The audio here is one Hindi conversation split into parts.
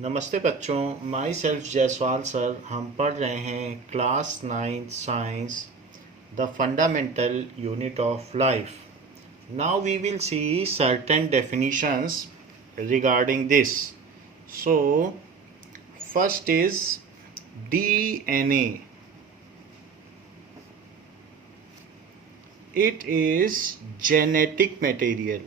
नमस्ते बच्चों, माई सेल्फ जयसवाल सर। हम पढ़ रहे हैं class 9 science the fundamental unit of life. Now we will see certain definitions regarding this. So, first is DNA. It is genetic material.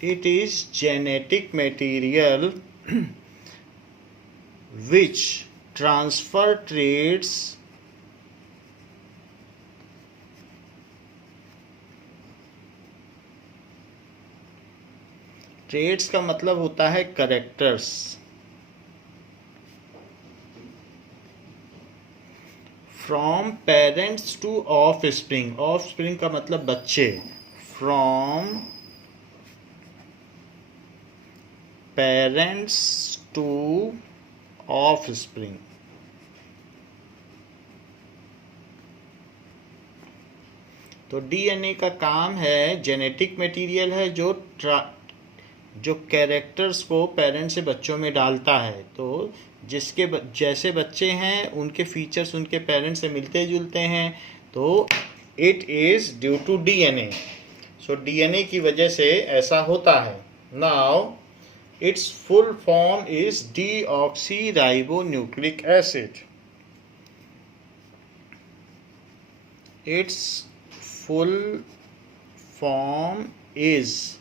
It is genetic material which transfer traits का मतलब होता है characters from parents to offspring. Offspring का मतलब बच्चे। From parents to offspring. तो डीएनए का काम है, जेनेटिक मटेरियल है जो कैरेक्टर्स को पेरेंट से बच्चों में डालता है। तो जिसके जैसे बच्चे हैं उनके फीचर्स उनके पेरेंट्स से मिलते जुलते हैं, तो it is due to DNA. So DNA की वजह से ऐसा होता है। Now its full form is deoxyribonucleic acid. Its full form is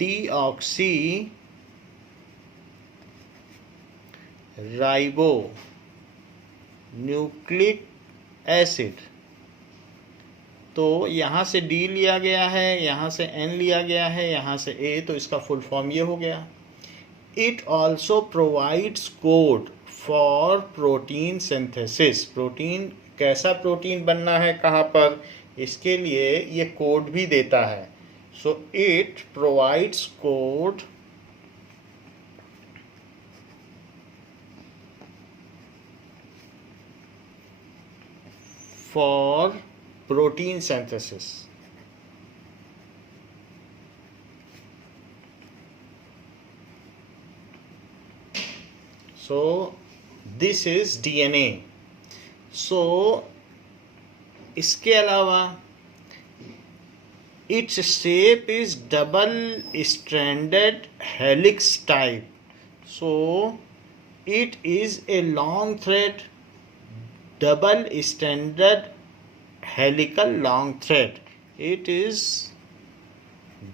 deoxyribonucleic acid. तो यहाँ से डी लिया गया है, यहाँ से एन लिया गया है, यहाँ से ए, तो इसका फुल फॉर्म ये हो गया। It also provides code for protein synthesis. Protein कैसा प्रोटीन बनना है, कहाँ पर, इसके लिए ये कोड भी देता है। So it provides code for protein synthesis. So this is DNA. So इसके अलावा its shape is double stranded helix type. So it is a long thread, double stranded helical long thread. It is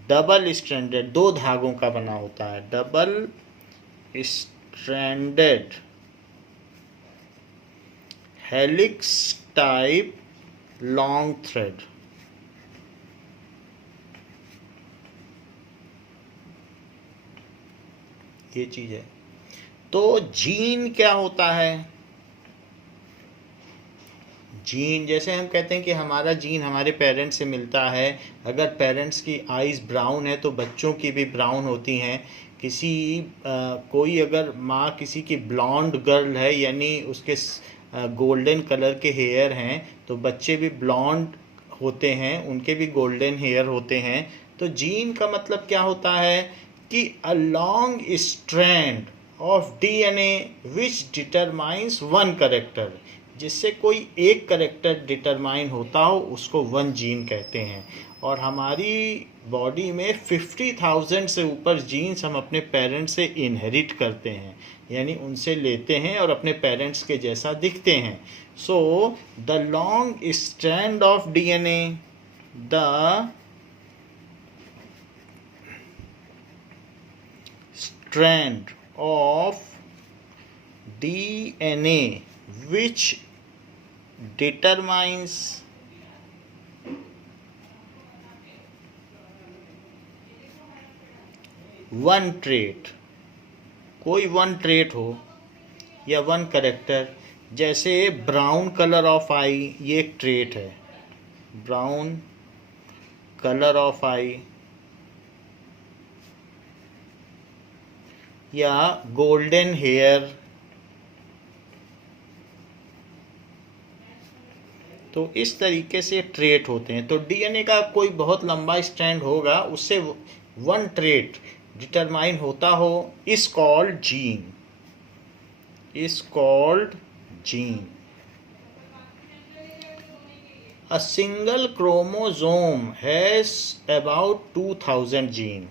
double stranded, दो धागों का बना होता है। double stranded helix type long thread. ये चीज है। तो जीन क्या होता है? जीन, जैसे हम कहते हैं कि हमारा जीन हमारे पेरेंट्स से मिलता है। अगर पेरेंट्स की आईज ब्राउन है तो बच्चों की भी ब्राउन होती हैं। कोई अगर माँ किसी की ब्लॉन्ड गर्ल है, यानी उसके गोल्डन कलर के हेयर हैं, तो बच्चे भी ब्लॉन्ड होते हैं, उनके भी गोल्डन हेयर होते हैं। तो जीन का मतलब क्या होता है कि a long strand of DNA which determines one character. जिससे कोई एक करेक्टर डिटरमाइन होता हो उसको वन जीन कहते हैं। और हमारी बॉडी में 50,000 से ऊपर जीन्स हम अपने पेरेंट्स से इनहेरिट करते हैं, यानी उनसे लेते हैं और अपने पेरेंट्स के जैसा दिखते हैं। So the long strand of DNA, the strand of DNA which determines one trait, कोई वन ट्रेट हो या वन करेक्टर। जैसे ब्राउन कलर ऑफ आई, ये एक ट्रेट है। ब्राउन कलर ऑफ आई या गोल्डन हेयर, तो इस तरीके से ट्रेट होते हैं। तो डीएनए का कोई बहुत लंबा स्ट्रैंड होगा, उससे वन ट्रेट डिटरमाइन होता हो, is called gene, is called gene. A single chromosome has about 2000 genes.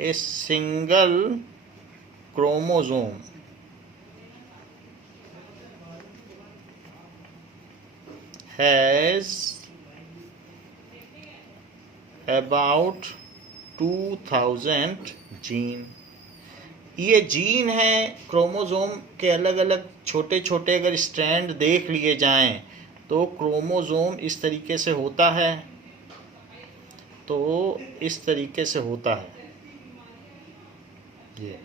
A single chromosome has about 2000 gene. ये जीन है, क्रोमोसोम के अलग अलग छोटे छोटे अगर स्ट्रैंड देख लिए जाएं तो क्रोमोसोम इस तरीके से होता है, तो इस तरीके से होता है ये।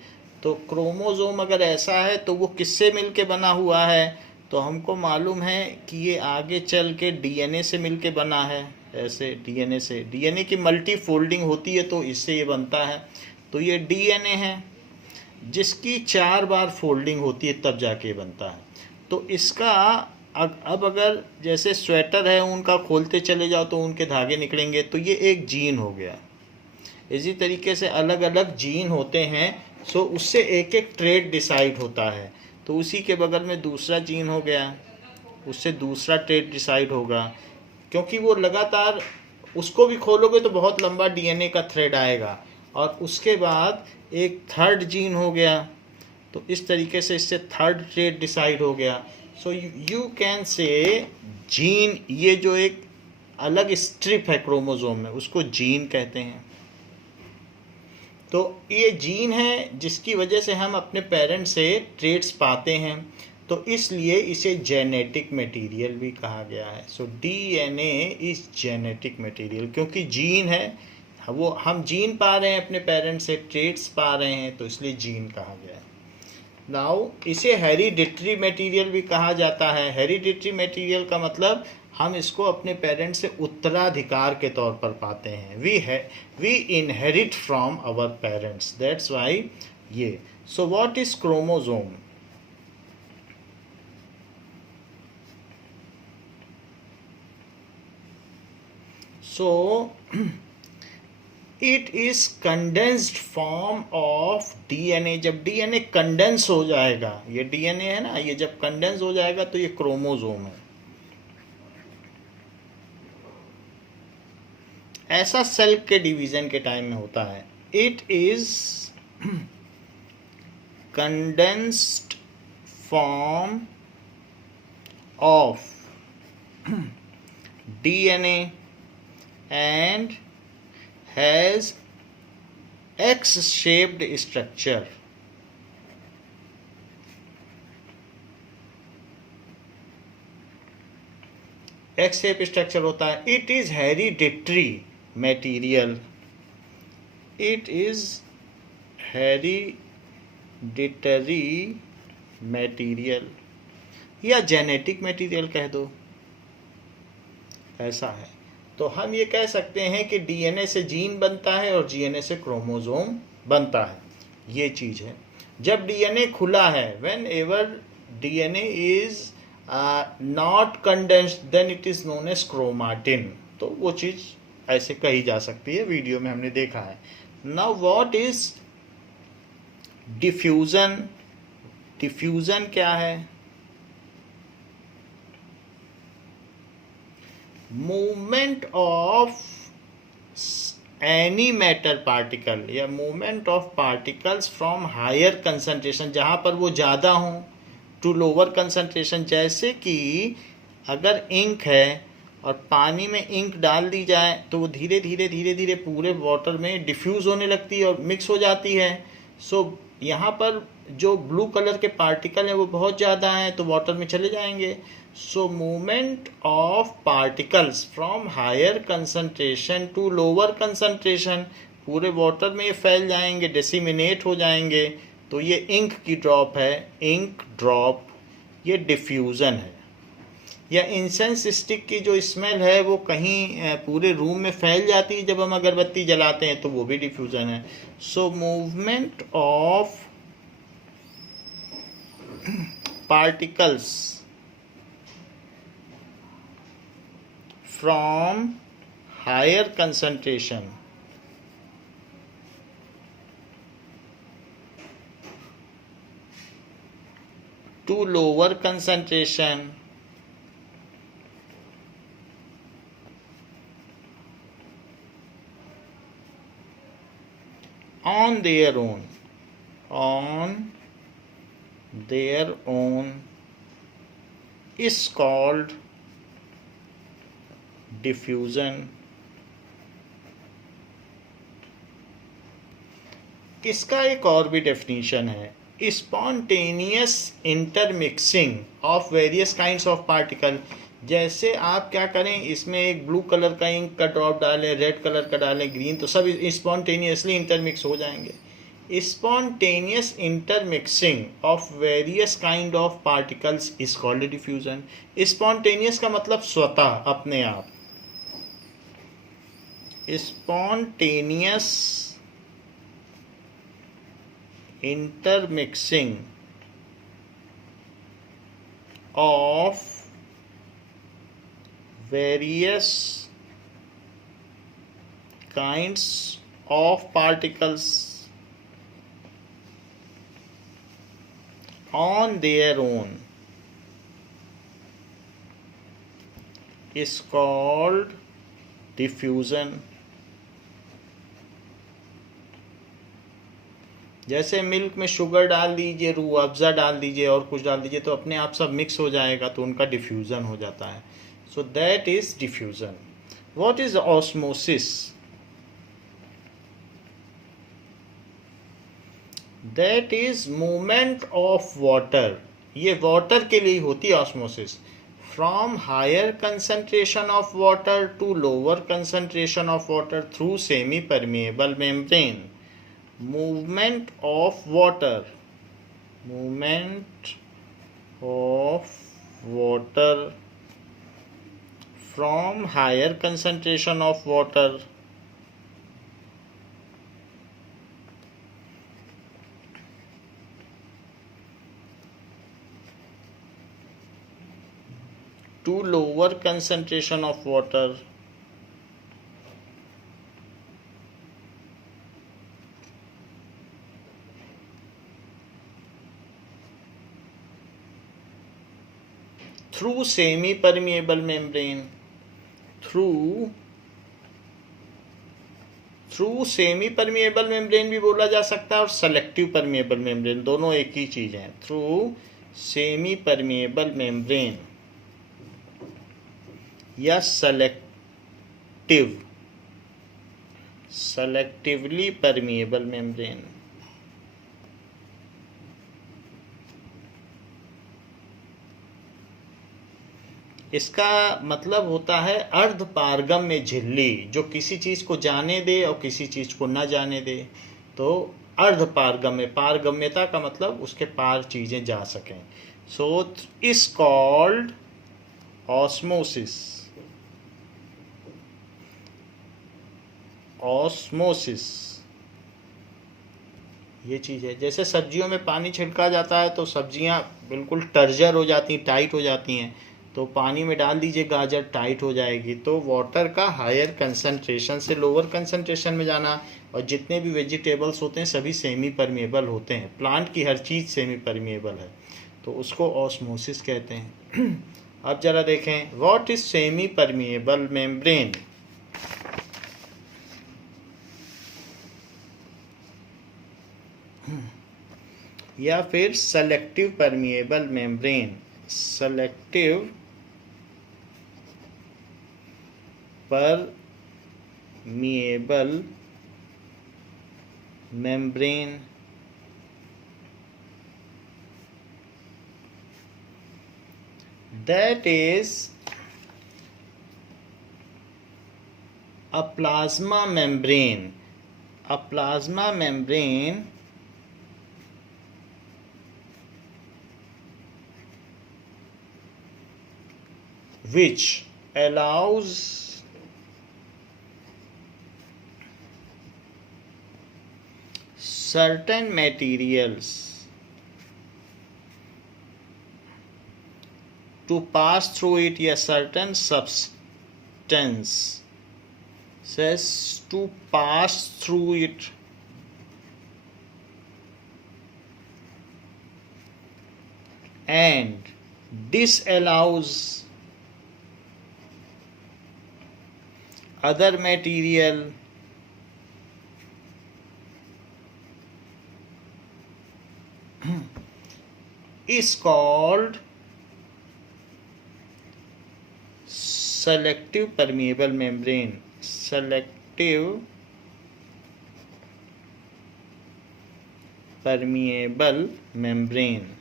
तो क्रोमोसोम अगर ऐसा है तो वो किससे मिलके बना हुआ है, तो हमको मालूम है कि ये आगे चल के डीएनए से मिलके बना है। ऐसे डीएनए से, डीएनए की मल्टी फोल्डिंग होती है तो इससे ये बनता है। तो ये डीएनए है जिसकी 4 बार फोल्डिंग होती है तब जाके बनता है। तो इसका अब अगर जैसे स्वेटर है उनका खोलते चले जाओ तो उनके धागे निकलेंगे, तो ये एक जीन हो गया। इसी तरीके से अलग अलग जीन होते हैं, सो उससे एक एक ट्रेट डिसाइड होता है। तो उसी के बगल में दूसरा जीन हो गया, उससे दूसरा ट्रेट डिसाइड होगा, क्योंकि वो लगातार उसको भी खोलोगे तो बहुत लंबा डीएनए का थ्रेड आएगा। और उसके बाद एक थर्ड जीन हो गया, तो इस तरीके से इससे थर्ड ट्रेट डिसाइड हो गया। So you can say gene, ये जो एक अलग स्ट्रिप है क्रोमोसोम में उसको जीन कहते हैं। तो ये जीन है जिसकी वजह से हम अपने पेरेंट्स से ट्रेट्स पाते हैं, तो इसलिए इसे जेनेटिक मटेरियल भी कहा गया है। So DNA is genetic material, क्योंकि जीन है, वो हम जीन पा रहे हैं अपने पेरेंट्स से, ट्रेट्स पा रहे हैं, तो इसलिए जीन कहा गया है। नाउ इसे हेरिडिटरी मटेरियल भी कहा जाता है। हेरिडिटरी मटेरियल का मतलब हम इसको अपने पेरेंट्स से उत्तराधिकार के तौर पर पाते हैं। We inherit from our parents, that's why ये। So what is chromosome? So it is condensed form of DNA. जब डीएनए कंडेंस हो जाएगा, ये डीएनए है ना, ये जब कंडेंस हो जाएगा तो ये क्रोमोसोम है। ऐसा सेल के डिवीजन के टाइम में होता है। It is condensed form of DNA and has X-shaped structure. X-shaped structure होता है। It is hereditary material. It is hereditary material या जेनेटिक मटेरियल कह दो, ऐसा है। तो हम ये कह सकते हैं कि डीएनए से जीन बनता है और जीएनए से क्रोमोसोम बनता है, ये चीज़ है। जब डीएनए खुला है, whenever DNA is not condensed then it is known as chromatin. तो वो चीज़ ऐसे कही जा सकती है, वीडियो में हमने देखा है। Now what is diffusion? Diffusion क्या है? Movement of any matter particle या movement of particles from higher concentration, जहाँ पर वो ज़्यादा हों, टू लोअर कंसंट्रेशन। जैसे कि अगर इंक है और पानी में इंक डाल दी जाए तो वो धीरे धीरे पूरे वाटर में डिफ्यूज़ होने लगती है और मिक्स हो जाती है। सो यहाँ पर जो ब्लू कलर के पार्टिकल हैं वो बहुत ज़्यादा हैं तो वाटर में चले जाएंगे। So movement of particles from higher concentration to lower concentration, पूरे वाटर में ये फैल जाएंगे, डिसिमिनेट हो जाएंगे। तो ये इंक की ड्रॉप है, इंक ड्रॉप, ये डिफ्यूज़न है। या इंसेंस स्टिक की जो स्मेल है वो कहीं पूरे रूम में फैल जाती है जब हम अगरबत्ती जलाते हैं, तो वो भी डिफ्यूज़न है। सो movement of particles from higher concentration to lower concentration on their own is called diffusion. इसका एक और भी डेफिनेशन है, spontaneous intermixing of various kinds of particle. जैसे आप क्या करें, इसमें एक ब्लू कलर का इंक का ड्रॉप डालें, रेड कलर का डालें, ग्रीन, तो सब स्पॉन्टेनियसली इंटरमिक्स हो जाएंगे। Spontaneous intermixing of various kind of particles is called diffusion. Spontaneous का मतलब स्वतः, अपने आप। Spontaneous intermixing of various kinds of particles on their own is called diffusion. जैसे मिल्क में शुगर डाल दीजिए, रूह अफ़ज़ा डाल दीजिए और कुछ डाल दीजिए तो अपने आप सब मिक्स हो जाएगा, तो उनका डिफ्यूज़न हो जाता है। So that is diffusion. What is osmosis? That is movement of water. ये वाटर के लिए होती है osmosis. From higher concentration of water to lower concentration of water through semi permeable membrane. movement of water from higher concentration of water to lower concentration of water through semi permeable membrane। Through semi permeable membrane भी बोला जा सकता है और सेलेक्टिव परमिएबल मेम्ब्रेन, दोनों एक ही चीज है। थ्रू सेमी परमिएबल मेम्ब्रेन या सेलेक्टिवली परमिएबल मेम्ब्रेन। इसका मतलब होता है अर्ध पारगम्य झिल्ली, जो किसी चीज को जाने दे और किसी चीज को न जाने दे। तो अर्ध पारगम्य, पारगम्यता का मतलब उसके पार चीजें जा सकें। So is called osmosis. ये चीज है। जैसे सब्जियों में पानी छिड़का जाता है तो सब्जियां बिल्कुल टर्जर हो जाती, टाइट हो जाती हैं, तो पानी में डाल दीजिए गाजर, टाइट हो जाएगी। तो वाटर का हायर कंसंट्रेशन से लोअर कंसंट्रेशन में जाना, और जितने भी वेजिटेबल्स होते हैं सभी सेमी परमिएबल होते हैं। प्लांट की हर चीज़ सेमी परमिएबल है, तो उसको ऑस्मोसिस कहते हैं। अब जरा देखें, what is semi permeable membrane? या फिर selective permeable membrane. Selective permeable membrane that is a plasma membrane which allows certain materials to pass through it, या certain substance says to pass through it. And disallows other material is called selective permeable membrane. Selective permeable membrane.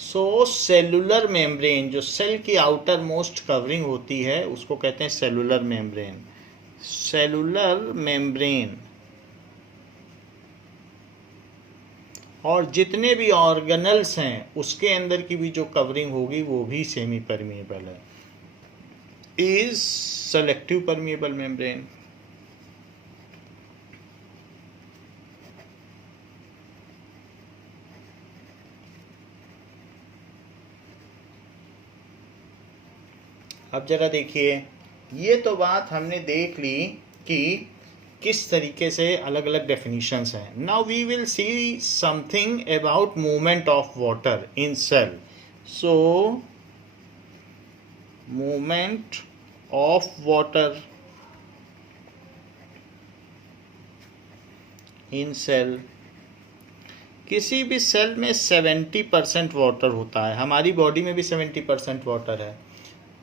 So cellular membrane, जो सेल की आउटर मोस्ट कवरिंग होती है, उसको कहते हैं सेलुलर मेम्ब्रेन. सेलुलर मेम्ब्रेन और जितने भी ऑर्गेनल्स हैं उसके अंदर की भी जो कवरिंग होगी वो भी सेमी परमिएबल है. Is selective permeable membrane. अब जरा देखिए, ये तो बात हमने देख ली कि किस तरीके से अलग अलग डेफिनेशंस हैं. Now we will see something about movement of water in cell. So movement of water in cell. किसी भी सेल में 70% वाटर होता है. हमारी बॉडी में भी 70% वाटर है.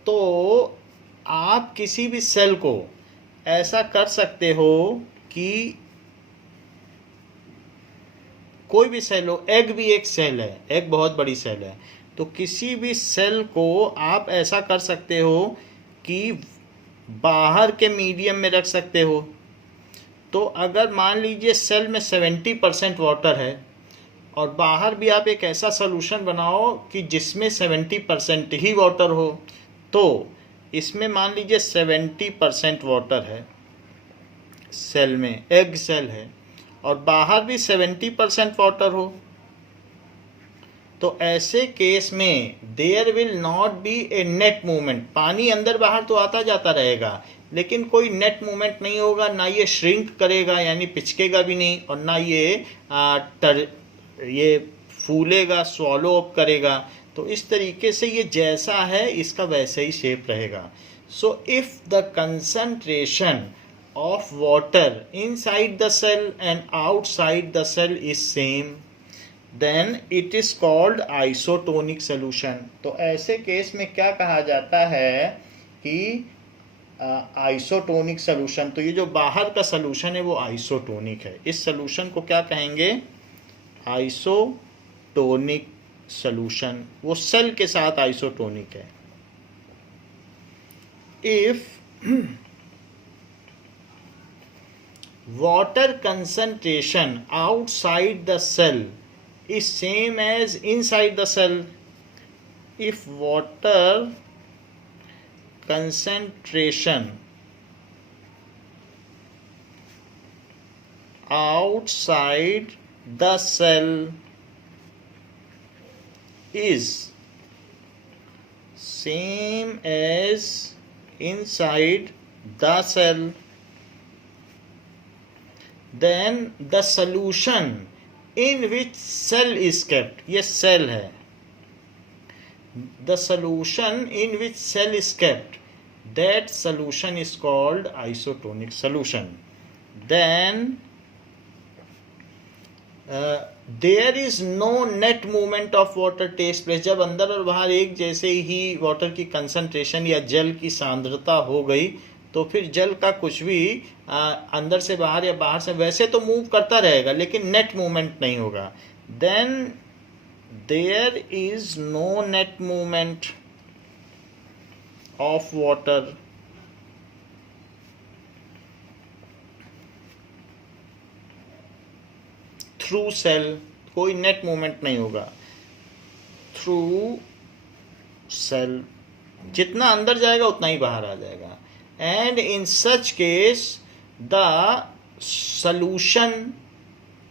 तो आप किसी भी सेल को ऐसा कर सकते हो कि कोई भी सेल हो, एग भी एक सेल है, एग बहुत बड़ी सेल है, तो किसी भी सेल को आप ऐसा कर सकते हो कि बाहर के मीडियम में रख सकते हो. तो अगर मान लीजिए सेल में 70% वाटर है और बाहर भी आप एक ऐसा सोल्यूशन बनाओ कि जिसमें 70% ही वाटर हो, तो इसमें मान लीजिए 70% वाटर है सेल में, एग सेल है, और बाहर भी 70% वाटर हो, तो ऐसे केस में there will not be a net movement. पानी अंदर बाहर तो आता जाता रहेगा, लेकिन कोई नेट मूवमेंट नहीं होगा. ना ये श्रिंक करेगा यानी पिचकेगा भी नहीं, और ना ये फूलेगा, स्वॉलो अप करेगा. तो इस तरीके से ये जैसा है इसका वैसे ही शेप रहेगा. So if the concentration of water inside the cell and outside the cell is same, then it is called isotonic solution. तो ऐसे केस में क्या कहा जाता है कि आइसोटोनिक सोल्यूशन. तो ये जो बाहर का सोल्यूशन है वो आइसोटोनिक है. इस सोल्यूशन को क्या कहेंगे? Isotonic solution. वो सेल के साथ आइसोटोनिक है. If water concentration outside the cell is same as inside the cell, if water concentration outside the cell is same as inside the cell, then the solution in which cell is kept, ये cell है, the solution in which cell is kept, that solution is called isotonic solution. Then there is no net movement of water takes place. जब अंदर और बाहर एक जैसे ही वाटर की कंसंट्रेशन या जल की सांद्रता हो गई, तो फिर जल का कुछ भी अंदर से बाहर या बाहर से वैसे तो मूव करता रहेगा, लेकिन नेट मूवमेंट नहीं होगा. Then there is no net movement of water through cell. कोई नेट मूवमेंट नहीं होगा थ्रू सेल. जितना अंदर जाएगा उतना ही बाहर आ जाएगा. And in such case the solution,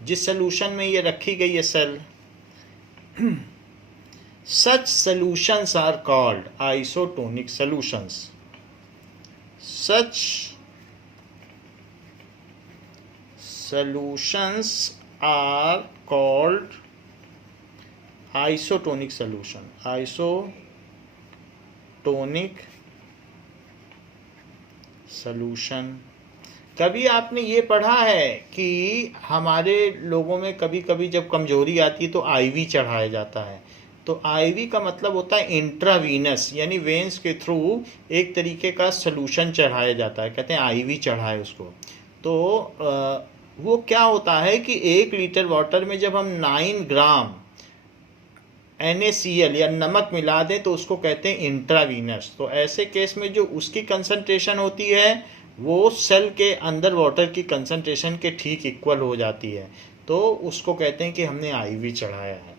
जिस solution में ये रखी गई है cell, Such solutions are called isotonic solutions. Such solutions are called isotonic solution. Isotonic solution. कभी आपने ये पढ़ा है कि हमारे लोगों में कभी कभी जब कमजोरी आती है तो आईवी चढ़ाया जाता है. तो आईवी का मतलब होता है इंट्रावीनस, यानी वेंस के थ्रू एक तरीके का सोल्यूशन चढ़ाया जाता है, कहते हैं आईवी चढ़ाए उसको. तो वो क्या होता है कि 1 लीटर वाटर में जब हम 9 ग्राम NaCl या नमक मिला दें तो उसको कहते हैं इंट्रावीनस. तो ऐसे केस में जो उसकी कंसंट्रेशन होती है वो सेल के अंदर वाटर की कंसंट्रेशन के ठीक इक्वल हो जाती है, तो उसको कहते हैं कि हमने आईवी चढ़ाया है.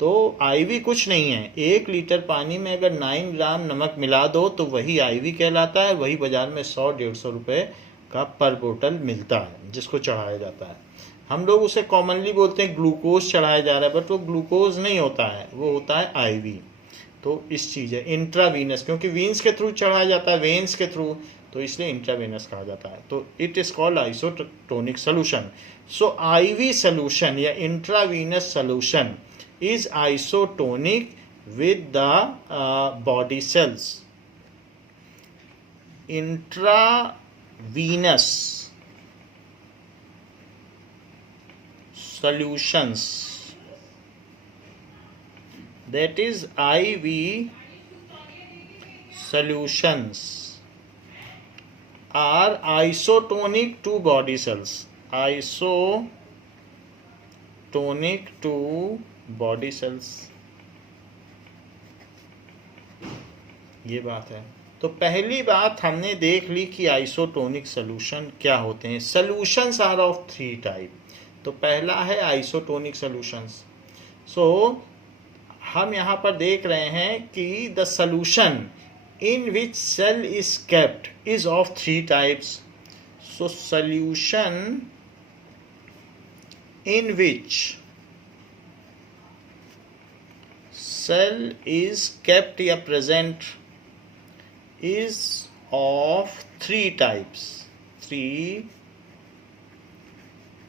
तो आईवी कुछ नहीं है, 1 लीटर पानी में अगर 9 ग्राम नमक मिला दो तो वही आईवी कहलाता है. वही बाज़ार में 100-150 रुपये का पर बोतल मिलता है जिसको चढ़ाया जाता है. हम लोग उसे कॉमनली बोलते हैं ग्लूकोज चढ़ाया जा रहा है, बट वो ग्लूकोज नहीं होता है, वो होता है आईवी. तो इस चीज़ है इंट्रावीनस, क्योंकि वीन्स के थ्रू चढ़ाया जाता है, वेन्स के थ्रू, तो इसलिए इंट्रावेनस कहा जाता है. तो it is called isotonic solution. So IV solution या intravenous solution is isotonic with the body cells. Intravenous solutions, that is IV solutions, are isotonic to body cells. Isotonic to body cells. ये बात है. तो पहली बात हमने देख ली कि आइसोटोनिक सोल्यूशन क्या होते हैं. Solutions are of 3 type. तो पहला है आइसोटोनिक सोल्यूशंस. सो हम यहाँ पर देख रहे हैं कि the solution in which cell is kept is of 3 types. So solution in which cell is kept या present is of 3 types. 3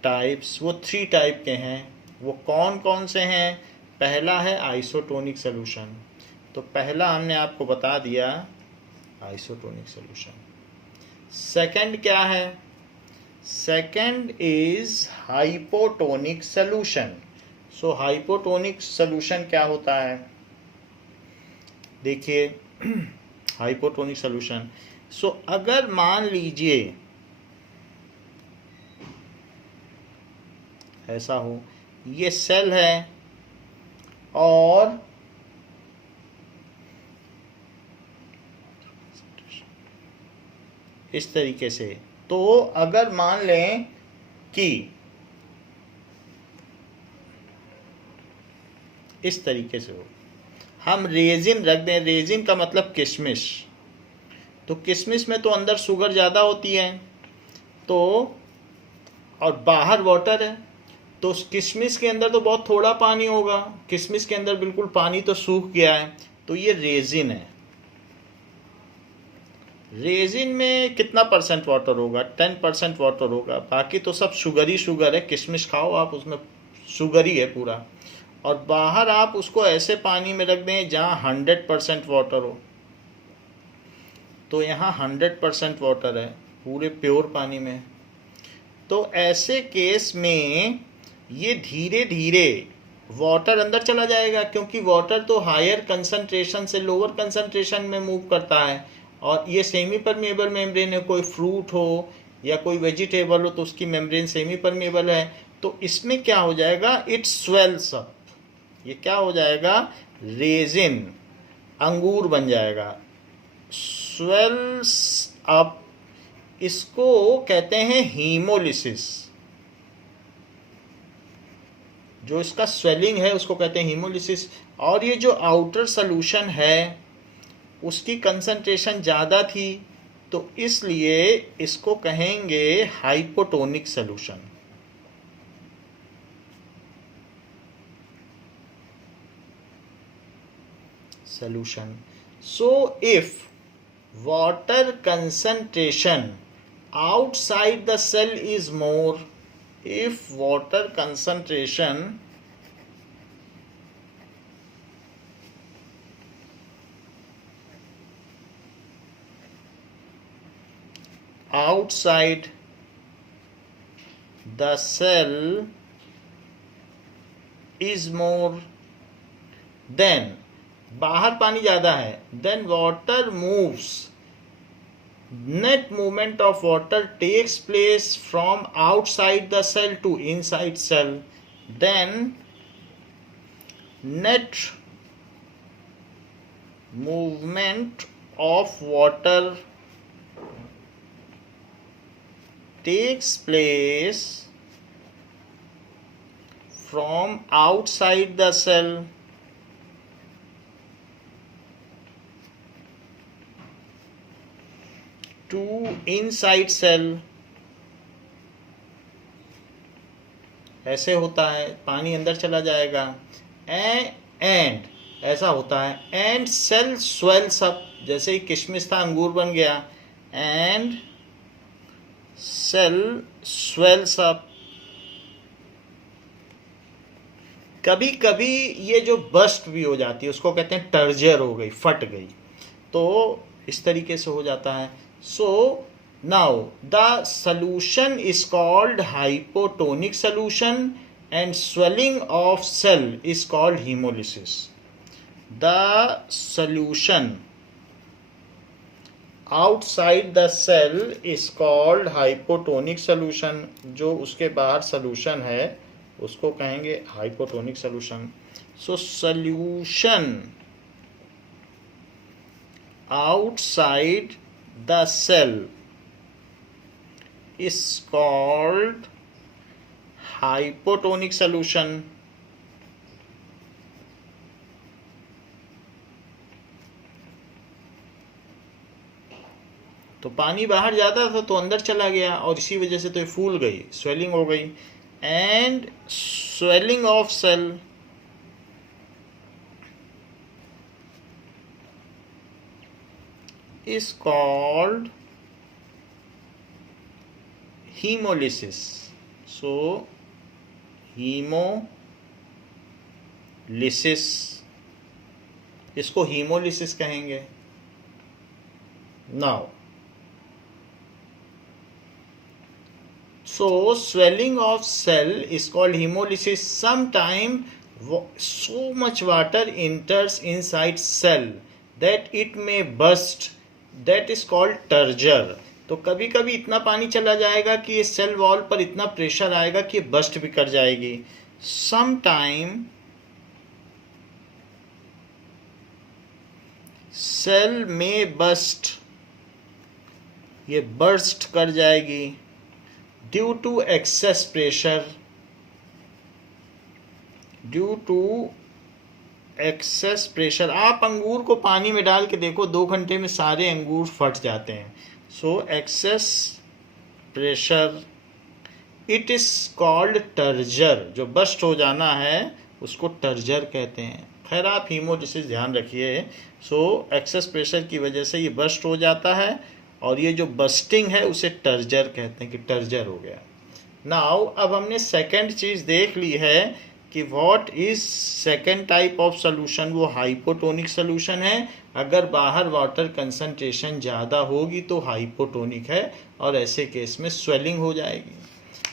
types. वो 3 टाइप के हैं. वो कौन कौन से हैं? पहला है आइसोटोनिक सोल्यूशन. तो पहला हमने आपको बता दिया आइसोटोनिक सोल्यूशन. सेकंड क्या है? Second is hypotonic solution. So hypotonic solution क्या होता है? देखिए हाइपोटोनिक सोल्यूशन. सो अगर मान लीजिए ऐसा हो, ये सेल है और इस तरीके से, तो अगर मान लें कि इस तरीके से हो, हम रेजिन रख दें. रेजिन का मतलब किशमिश. तो किशमिश में तो अंदर शुगर ज़्यादा होती है, तो और बाहर वाटर है, तो किशमिश के अंदर तो बहुत थोड़ा पानी होगा. किशमिश के अंदर बिल्कुल पानी तो सूख गया है, तो ये रेजिन है. रेजिन में कितना % वाटर होगा? 10% वाटर होगा. बाकी तो सब शुगर ही शुगर है. किशमिश खाओ आप, उसमें शुगर ही है पूरा. और बाहर आप उसको ऐसे पानी में रख दें जहाँ 100% वाटर हो. तो यहाँ 100% वाटर है पूरे प्योर पानी में. तो ऐसे केस में ये धीरे धीरे वाटर अंदर चला जाएगा, क्योंकि वाटर तो हायर कंसंट्रेशन से लोअर कंसंट्रेशन में मूव करता है. और ये सेमी परमेबल मेम्ब्रेन है. कोई फ्रूट हो या कोई वेजिटेबल हो तो उसकी मेम्ब्रेन सेमी परमेबल है. तो इसमें क्या हो जाएगा? It swells up. ये क्या हो जाएगा? रेजिन, अंगूर बन जाएगा. स्वेल्स अप, इसको कहते हैं हीमोलिसिस. जो इसका स्वेलिंग है उसको कहते हैं हीमोलिसिस. और ये जो आउटर सोल्यूशन है उसकी कंसंट्रेशन ज़्यादा थी, तो इसलिए इसको कहेंगे hypotonic solution. solution. So if water concentration outside the cell is more, if water concentration outside the cell is more, then बाहर पानी ज़्यादा है, then water moves, net movement of water takes place from outside the cell to inside cell, then net movement of water takes place from outside the cell to inside cell. ऐसे होता है, पानी अंदर चला जाएगा. एंड ऐसा होता है, एंड सेल स्वेल्स अप, जैसे ही किशमिश था अंगूर बन गया, एंड सेल स्वेल्स अप. कभी कभी ये जो बस्ट भी हो जाती है उसको कहते हैं टर्जर हो गई, फट गई, तो इस तरीके से हो जाता है. So now the solution is called hypotonic solution and swelling of cell is called hemolysis. The solution outside the cell is called hypotonic solution. जो उसके बाहर सॉल्यूशन है उसको कहेंगे hypotonic solution. So solution outside the cell is called hypotonic solution. तो पानी बाहर जाता था तो अंदर चला गया और इसी वजह से तो ये फूल गई, स्वेलिंग हो गई. And swelling of cell is called hemolysis. So hemolysis, इसको hemolysis कहेंगे. Now so swelling of cell is called hemolysis. Sometime so much water enters inside cell that it may burst, that is called turgor. तो कभी कभी इतना पानी चला जाएगा कि ये सेल वॉल पर इतना प्रेशर आएगा कि ये बस्ट भी कर जाएगी. Sometime सेल में बस्ट, ये बर्स्ट कर जाएगी due to excess pressure, due to excess pressure. आप अंगूर को पानी में डाल के देखो, 2 घंटे में सारे अंगूर फट जाते हैं. So excess pressure, it is called turgor. जो बस्ट हो जाना है उसको टर्जर कहते हैं. खैर आप हीमोलिसिस ध्यान रखिए. सो एक्सेस प्रेशर की वजह से ये बस्ट हो जाता है और ये जो बस्टिंग है उसे टर्जर कहते हैं कि टर्जर हो गया. नाउ अब हमने सेकंड चीज़ देख ली है कि what is second type of solution. वो हाइपोटोनिक सोल्यूशन है. अगर बाहर वाटर कंसंट्रेशन ज़्यादा होगी तो हाइपोटोनिक है और ऐसे केस में स्वेलिंग हो जाएगी.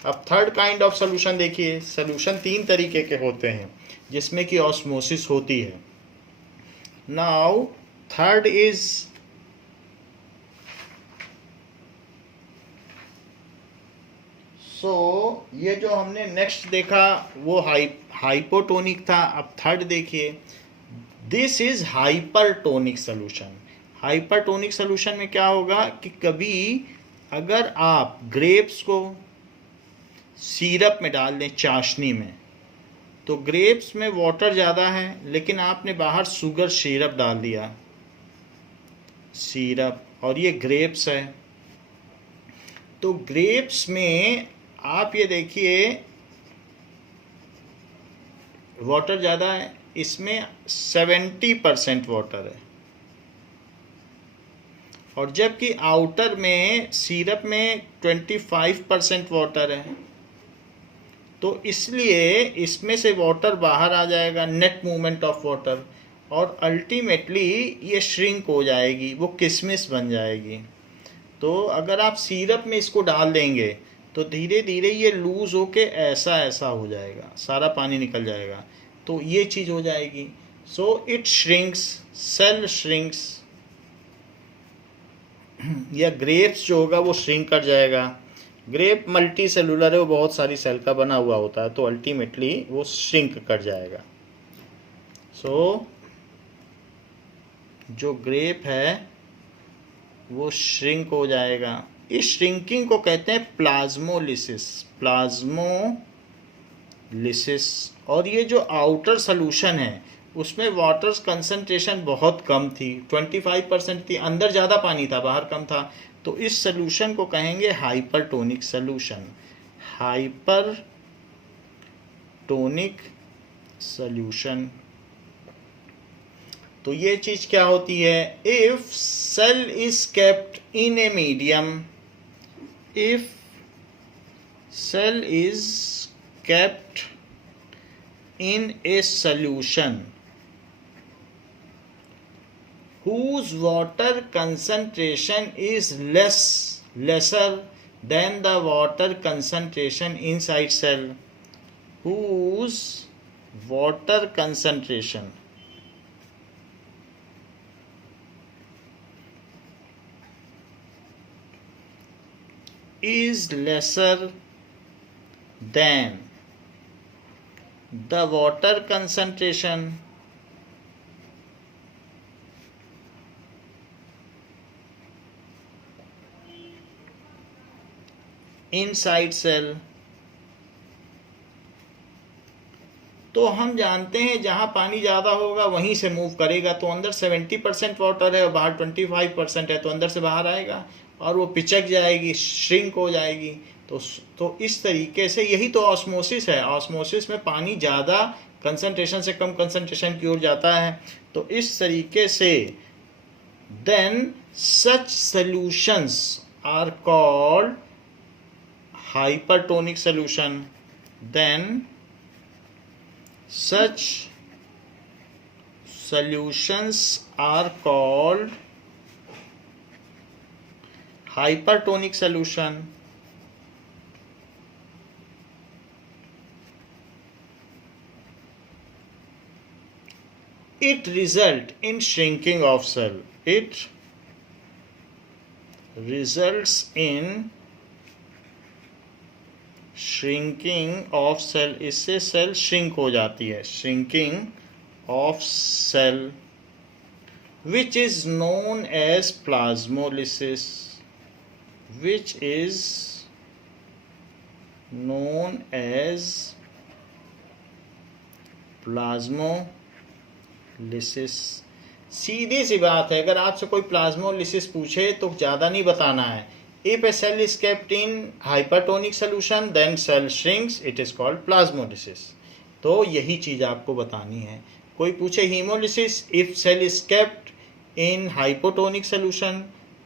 अब थर्ड काइंड ऑफ सोल्यूशन देखिए. सोल्यूशन 3 तरीके के होते हैं जिसमें कि ऑस्मोसिस होती है. नाउ थर्ड इज ये जो हमने नेक्स्ट देखा वो हाइपोटोनिक था. अब थर्ड देखिए, this is hypertonic solution. Hypertonic solution में क्या होगा कि कभी अगर आप ग्रेप्स को सिरप में डाल दें, चाशनी में, तो ग्रेप्स में वाटर ज़्यादा है लेकिन आपने बाहर शुगर सिरप डाल दिया, सिरप, और ये ग्रेप्स है. तो ग्रेप्स में आप ये देखिए वाटर ज़्यादा है इसमें 70% वाटर है, और जबकि आउटर में सिरप में 25% वाटर है। तो इसलिए इसमें से वाटर बाहर आ जाएगा, नेट मूवमेंट ऑफ वाटर, और अल्टीमेटली ये श्रिंक हो जाएगी, वो किशमिश बन जाएगी। तो अगर आप सिरप में इसको डाल देंगे तो धीरे धीरे ये लूज होके ऐसा ऐसा हो जाएगा, सारा पानी निकल जाएगा, तो ये चीज़ हो जाएगी। So it shrinks, cell shrinks, या ग्रेप्स जो होगा वो श्रिंक कर जाएगा। ग्रेप मल्टी सेलुलर है, वो बहुत सारी सेल का बना हुआ होता है, तो अल्टीमेटली वो श्रिंक कर जाएगा। सो जो ग्रेप है वो श्रिंक हो जाएगा। इस श्रिंकिंग को कहते हैं प्लाज्मोलिसिस, प्लाज्मोलिसिस। और ये जो आउटर सोल्यूशन है उसमें वाटर कंसंट्रेशन बहुत कम थी, 25% थी, अंदर ज़्यादा पानी था, बाहर कम था। तो इस सोल्यूशन को कहेंगे हाइपरटोनिक सोल्यूशन, हाइपरटोनिक सोल्यूशन। तो ये चीज़ क्या होती है, if cell is kept in a medium, if cell is kept in a solution whose water concentration is lesser than the water concentration inside cell, whose water concentration is lesser than the water concentration inside cell। तो हम जानते हैं जहाँ पानी ज़्यादा होगा वहीं से मूव करेगा, तो अंदर 70% वाटर है और बाहर 25% है, तो अंदर से बाहर आएगा और वो पिचक जाएगी, श्रिंक हो जाएगी। तो इस तरीके से, यही तो ऑस्मोसिस है। ऑस्मोसिस में पानी ज़्यादा कंसंट्रेशन से कम कंसंट्रेशन की ओर जाता है। तो इस तरीके से then such solutions are called hypertonic solution, then such solutions are called hypertonic solution। It result in shrinking of cell, it results in shrinking of cell, इससे सेल श्रिंक हो जाती है, shrinking of cell, which is known as plasmolysis, which is known as plasmolysis. सीधी सी बात है, अगर आपसे कोई प्लाज्मोलिसिस पूछे तो ज़्यादा नहीं बताना है। If a cell is kept in hypertonic solution, then cell shrinks, it is called plasmolysis। तो यही चीज़ आपको बतानी है। कोई पूछे hemolysis, if cell is kept in hypotonic solution,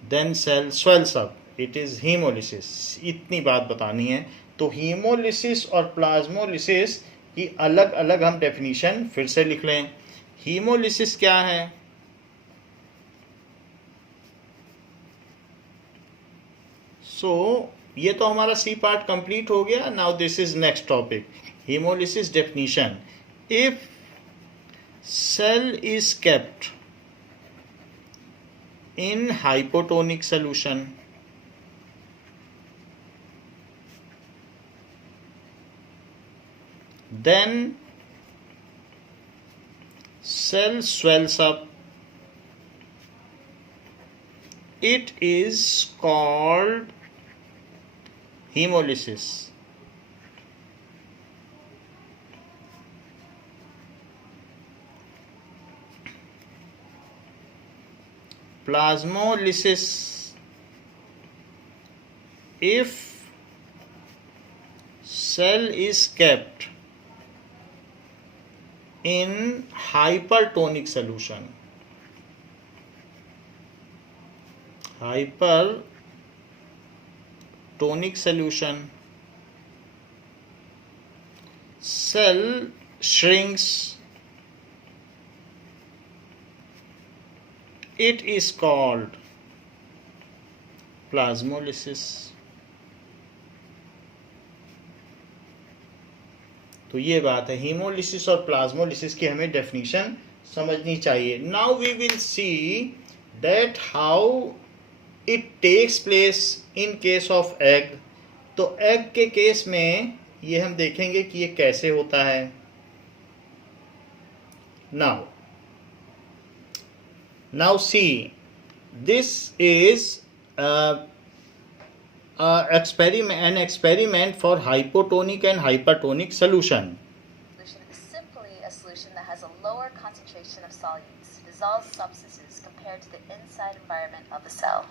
then cell swells up, it is hemolysis। इतनी बात बतानी है। तो hemolysis और plasmolysis की अलग अलग हम डेफिनीशन फिर से लिख लें। hemolysis क्या है? सो ये तो हमारा सी पार्ट कंप्लीट हो गया। Now this is next topic, hemolysis definition। If cell is kept in hypotonic solution, then cell swells up, it is called hemolysis। Plasmolysis, if cell is kept in hypertonic solution. Hypertonic solution, cell shrinks. It is called plasmolysis. तो ये बात है, हीमोलिसिस और प्लाज्मोलिसिस की हमें डेफिनेशन समझनी चाहिए. Now we will see that how it takes place in case of egg. तो एग के केस में ये हम देखेंगे कि ये कैसे होता है. Now see, this is an experiment for hypotonic and hypertonic solution. Solution is simply a solution that has a lower concentration of solutes, dissolved substances compared to the inside environment of the cell.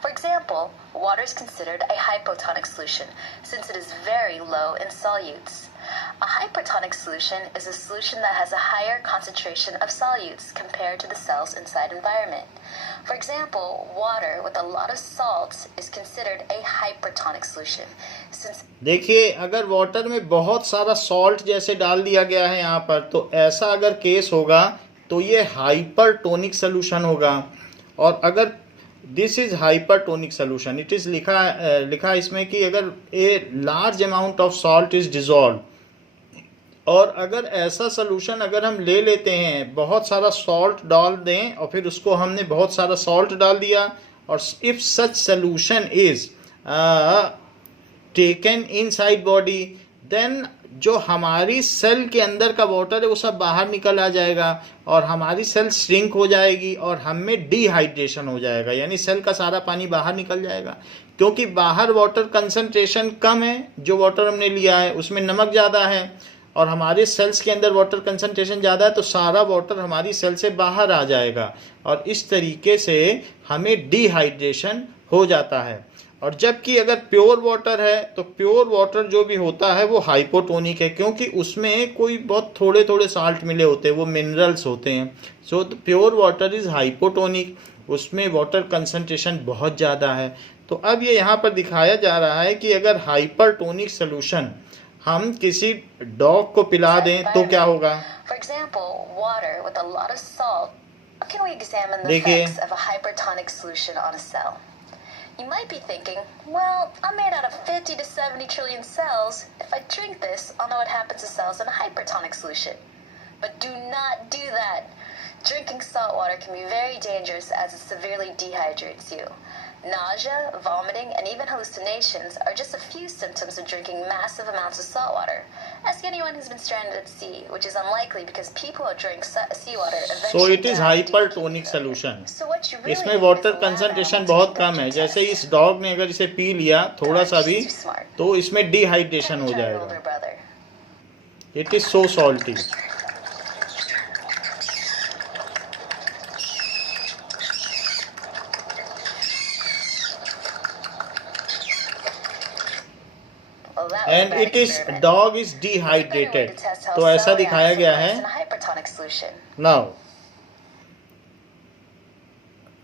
For example, water is considered a hypotonic solution since it is very low in solutes. A hypertonic solution is a solution that has a higher concentration of solutes compared to the cell's inside environment. For example, water with a lot of salts is considered a hypertonic solution. Since देखिए, अगर वाटर में बहुत सारा सॉल्ट जैसे डाल दिया गया है यहाँ पर, तो ऐसा अगर केस होगा तो ये हाइपरटोनिक सोल्यूशन होगा. और अगर this is hypertonic solution, it is लिखा इसमें कि अगर a large amount of salt is dissolve, और अगर ऐसा सोल्यूशन अगर हम ले लेते हैं, बहुत सारा सॉल्ट डाल दें और फिर उसको हमने बहुत सारा सॉल्ट डाल दिया, और if such solution is taken inside body, then जो हमारी सेल के अंदर का वाटर है वो सब बाहर निकल आ जाएगा और हमारी सेल श्रिंक हो जाएगी और हमें डिहाइड्रेशन हो जाएगा, यानी सेल का सारा पानी बाहर निकल जाएगा. क्योंकि बाहर वाटर कंसंट्रेशन कम है, जो वाटर हमने लिया है उसमें नमक ज़्यादा है, और हमारे सेल्स के अंदर वाटर कंसंट्रेशन ज़्यादा है, तो सारा वाटर हमारी सेल से बाहर आ जाएगा और इस तरीके से हमें डिहाइड्रेशन हो जाता है. और जबकि अगर प्योर वाटर है तो प्योर वाटर जो भी होता है वो हाइपोटोनिक है, क्योंकि उसमें कोई बहुत थोड़े थोड़े साल्ट मिले होते हैं, वो मिनरल्स होते हैं. So pure water is hypotonic, उसमें वाटर कंसंट्रेशन बहुत ज़्यादा है. तो अब ये यहाँ पर दिखाया जा रहा है कि अगर हाइपरटोनिक सोल्यूशन हम किसी डॉग को पिला दें तो क्या होगा. For example, water with a lot of salt. How can we examine the देखिए, effects of a hypertonic solution on a cell? You might be thinking, well, I'm made out of 50 to 70 trillion cells. If I drink this, I'll know what happens to cells in a hypertonic solution. But do not do that. Drinking salt water can be very dangerous as it severely dehydrates you. Nausea, vomiting, and even hallucinations are just a few symptoms of drinking massive amounts of salt water. Ask anyone who's been stranded at sea, which is unlikely because people who drink seawater eventually so it is hypertonic solution. So what you really इसमें need water is a lab concentration animal to बहुत take कम है. that जैसे test. इस डॉग ने अगर इसे पी लिया थोड़ा सा भी, Too smart. तो इसमें डिहाइड्रेशन Have हो you tried जाएगा. older brother? It is so salty. Well, that was a and bad it is experiment. Dog is There's a better way dehydrated. to test how तो ऐसा cell दिखाया reacts गया when है. it's in a hypertonic solution. Now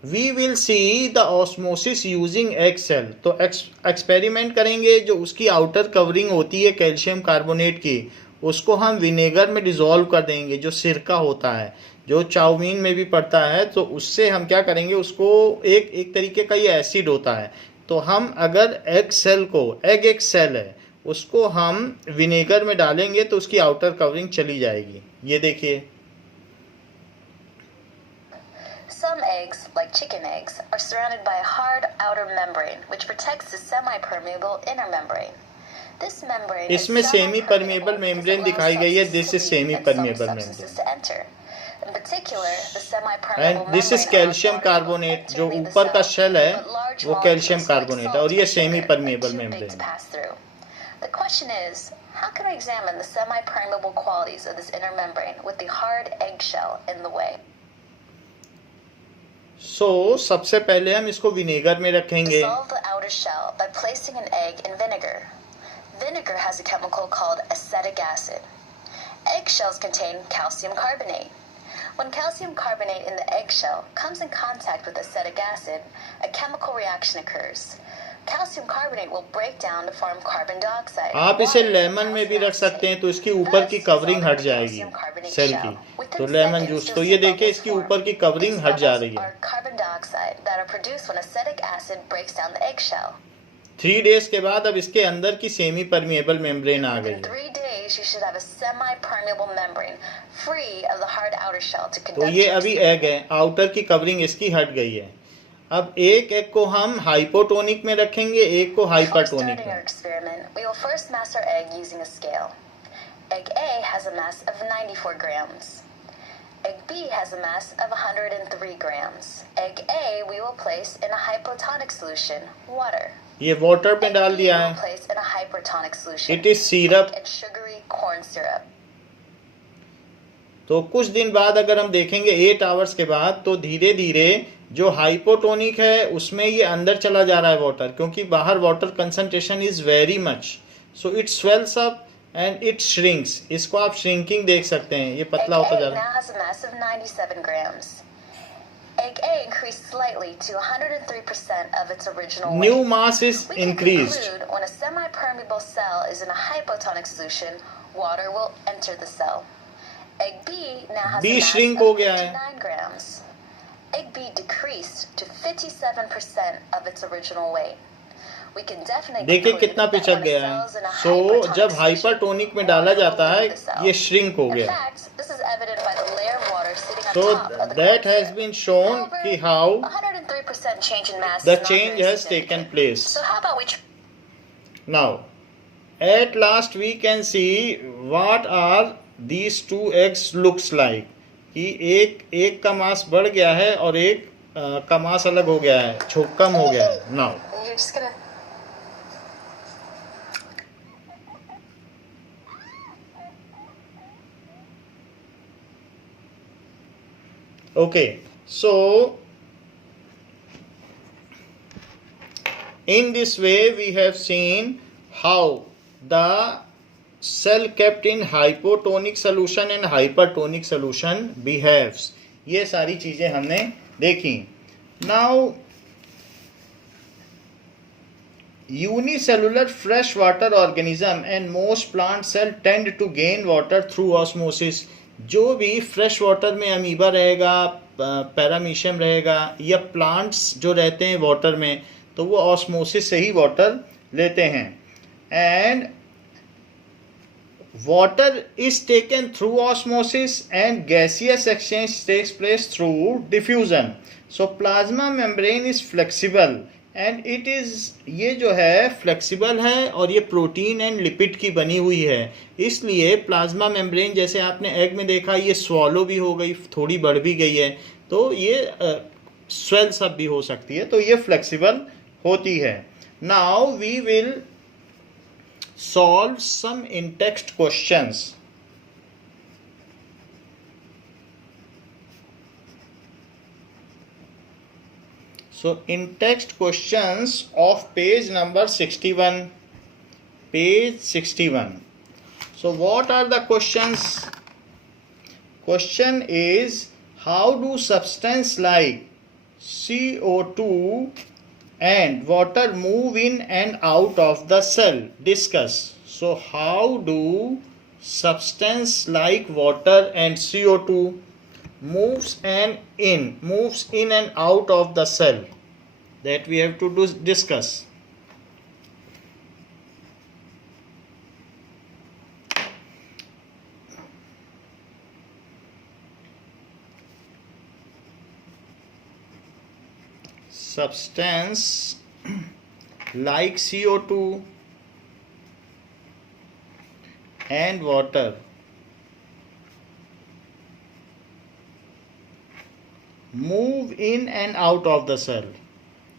we will see the osmosis using egg cell. तो एक्सपेरिमेंट करेंगे, जो उसकी आउटर कवरिंग होती है कैल्शियम कार्बोनेट की, उसको हम विनेगर में डिज़ोल्व कर देंगे, जो सिरका होता है, जो चाउमीन में भी पड़ता है. तो उससे हम क्या करेंगे, उसको एक तरीके का ये एसिड होता है. तो हम अगर एग सेल को, एग एक सेल है, उसको हम विनेगर में डालेंगे तो उसकी आउटर कवरिंग चली जाएगी. ये देखिए, Some eggs, like chicken eggs, are surrounded by a hard outer membrane, which protects the semi-permeable inner membrane. This membrane is इसमें semi permeable semi-permeable because it membrane allows दिखाई गई है. substances this to is leave semi and some permeable substances membrane, to enter. In particular, the semi-permeable and this is membrane calcium allows water to carbonate. enter जो leave the ऊपर का cell, शेल है but large वो कैल्शियम molecules like कार्बोनेट है, salt और ये or semi sugar are permeable too big membrane to है. pass through. The question is, how can we examine the semi-permeable qualities of this inner membrane with the hard eggshell in the way? सो सबसे पहले हम इसको विनेगर में रखेंगे. Dissolve the outer shell by placing an egg in vinegar. Vinegar has a chemical called acetic acid. Eggshells contain calcium carbonate. When calcium carbonate in the eggshell comes in contact with acetic acid, a chemical reaction occurs. Calcium carbonate will break down to form carbon dioxide. आप इसे water, लेमन में भी calcium रख सकते हैं, acetate. तो इसकी ऊपर की Thus, कवरिंग हट dissolving the जाएगी calcium carbonate सेल shell. की, Within तो लेमन seconds, जूस। you'll तो see ये देखिए bubbles इसकी form. ऊपर की कवरिंग These हट जा bubbles रही है। are carbon dioxide that are produced when acetic acid breaks down the eggshell. 3 days के बाद अब इसके अंदर की सेमी परमिएबल मेम्ब्रेन आ गई Within है। 3 days, you should have a semi-permeable membrane free of the hard outer shell to तो conduct ये your अभी serum. एग है, आउटर की कवरिंग इसकी हट गई है। अब एक एग को हम हाइपोटोनिक में रखेंगे, एक को Before हाइपरटोनिक starting our में। experiment, we will first mass our egg using a scale. Egg A has a mass of 94 grams. Egg B has a mass of 103 grams. Egg A we will place in a hypotonic solution, water. ये वाटर में Egg डाल B दिया we will है। place in a hypertonic solution, it is syrup. and sugary corn syrup. तो कुछ दिन बाद अगर हम देखेंगे 8 आवर्स के बाद, तो धीरे धीरे जो हाइपोटोनिक है उसमें ये अंदर चला जा रहा है वाटर, क्योंकि बाहर water concentration is very much, so it swells up and it shrinks. इसको आप श्रिंकिंग देख सकते हैं, ये Egg पतला होता जा A रहा now है। has a mass of 97 grams. Egg A increased slightly to 103% of its original new weight. Mass is We can increased. conclude when a semi-permeable cell is in a hypotonic solution, water will enter the cell. Egg B now has B a mass shrink of हो गया है। 59 grams. Egg B decreased to 57% of its original weight. We can definitely देखिए conclude कितना that पिचक when a गया cell है। is in a so hypertonic जब solution, हाइपरटोनिक में डाला water will जाता है leave the cell. ये श्रिंक हो In गया। fact, this is evident by the layer of water sitting on So top of the that corn has syrup. been shown However, कि how 103% change in mass the is not change very has taken significant. place. So how about we Now, at last we can see what are these two eggs looks like. कि एक का मास बढ़ गया है और एक का मास अलग हो गया है, कम हो गया है। Now, You're just gonna. okay, so in this way we have seen how the cell kept in hypotonic solution and hypertonic solution behaves. ये सारी चीजें हमने देखी। Now unicellular freshwater organism and most plant cell tend to gain water through osmosis. जो भी फ्रेश वाटर में अमीबा रहेगा, पैरामीशियम रहेगा, या प्लांट्स जो रहते हैं वाटर में, तो वो ऑस्मोसिस से ही वाटर लेते हैं। And water is taken through osmosis and gaseous exchange takes place through diffusion. So plasma membrane is flexible and it is, ये जो है फ्लेक्सिबल है और ये प्रोटीन एंड लिपिड की बनी हुई है, इसलिए प्लाज्मा मेम्ब्रेन जैसे आपने एग में देखा ये स्वॉलो भी हो गई, थोड़ी बढ़ भी गई है, तो ये स्वेल सब भी हो सकती है, तो ये फ्लेक्सिबल होती है। Now we will solve some in-text questions. So in-text questions of page number 61. Page 61. So what are the questions? Question is, how do substance like CO2 and water move in and out of the cell? Discuss. So how do substance like water and CO2 moves in and out of the cell? That we have to discuss. Substance like CO2 and water move in and out of the cell.